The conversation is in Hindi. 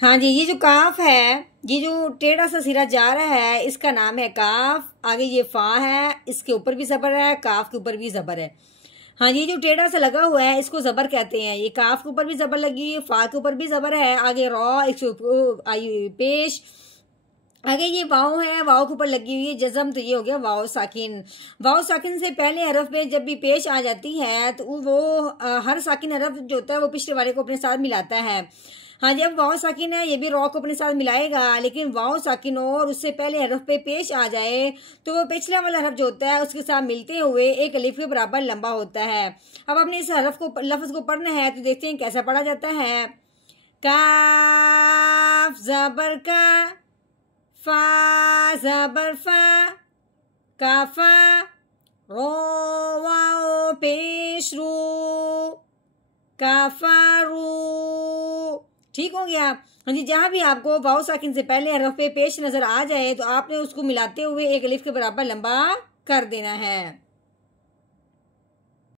हाँ जी, ये जो काफ है, ये जो टेढ़ा सा सिरा जा रहा है, इसका नाम है काफ। आगे ये फा है, इसके ऊपर भी जबर है, काफ के ऊपर भी जबर है। हाँ जी, जो टेढ़ा सा लगा हुआ है इसको जबर कहते हैं। ये काफ के ऊपर भी जबर लगी है, फा के ऊपर भी जबर है। आगे रॉ, एक आई पेश। आगे ये वाव है, वाव के ऊपर लगी हुई है जज़म, तो ये हो गया वाव साकिन। वाव साकिन से पहले हरफ में जब भी पेश आ जाती है तो वो हर साकिन हरफ जो होता है वो पिछले वाले को अपने साथ मिलाता है। हाँ जी, अब वाव साकिन है, ये भी रॉ को अपने साथ मिलाएगा, लेकिन वाव साकिन और उससे पहले हरफ पे पेश आ जाए तो वो पिछला वाला हरफ जो होता है उसके साथ मिलते हुए एक अलिफ के बराबर लंबा होता है। अब अपने इस हरफ को, लफ्ज को पढ़ना है तो देखते हैं कैसा पढ़ा जाता है। काफ जबर का, फा जबर फा, काफा, रो वाओ पेश रू, काफारू। ठीक हो गया। हाँ जी, जहां भी आपको वाओ साकिन से पहले हरफ पे पेश नजर आ जाए तो आपने उसको मिलाते हुए एक अलिफ के बराबर लंबा कर देना है।